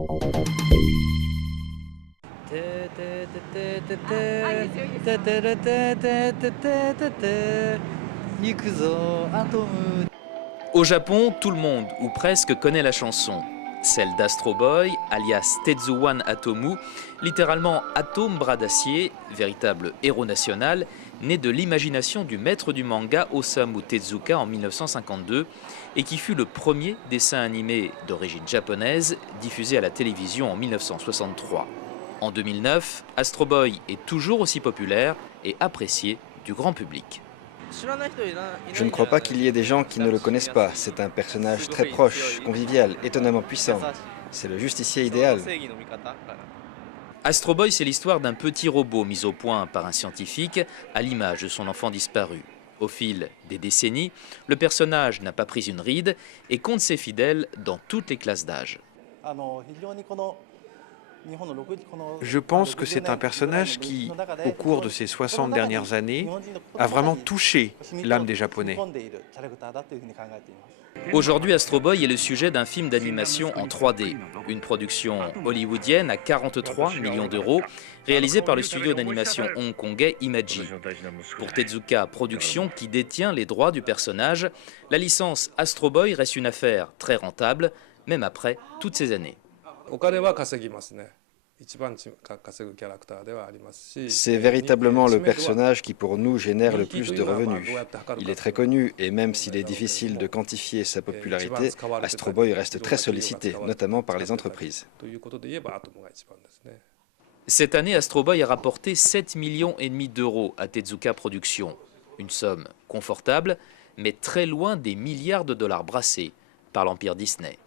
Au Japon, tout le monde, ou presque, connaît la chanson. Celle d'Astro Boy, alias Tetsuwan Atomu, littéralement atome bras d'acier, véritable héros national, né de l'imagination du maître du manga Osamu Tezuka en 1952 et qui fut le premier dessin animé d'origine japonaise diffusé à la télévision en 1963. En 2009, Astro Boy est toujours aussi populaire et apprécié du grand public. Je ne crois pas qu'il y ait des gens qui ne le connaissent pas. C'est un personnage très proche, convivial, étonnamment puissant. C'est le justicier idéal. Astro Boy, c'est l'histoire d'un petit robot mis au point par un scientifique à l'image de son enfant disparu. Au fil des décennies, le personnage n'a pas pris une ride et compte ses fidèles dans toutes les classes d'âge. Je pense que c'est un personnage qui, au cours de ces 60 dernières années, a vraiment touché l'âme des Japonais. Aujourd'hui, Astro Boy est le sujet d'un film d'animation en 3D, une production hollywoodienne à 43 millions d'euros, réalisée par le studio d'animation hongkongais Imagi. Pour Tezuka Productions, qui détient les droits du personnage, la licence Astro Boy reste une affaire très rentable, même après toutes ces années. C'est véritablement le personnage qui pour nous génère le plus de revenus. Il est très connu et même s'il est difficile de quantifier sa popularité, Astro Boy reste très sollicité, notamment par les entreprises. Cette année, Astro Boy a rapporté 7,5 millions d'euros à Tezuka Productions. Une somme confortable, mais très loin des milliards de dollars brassés par l'empire Disney.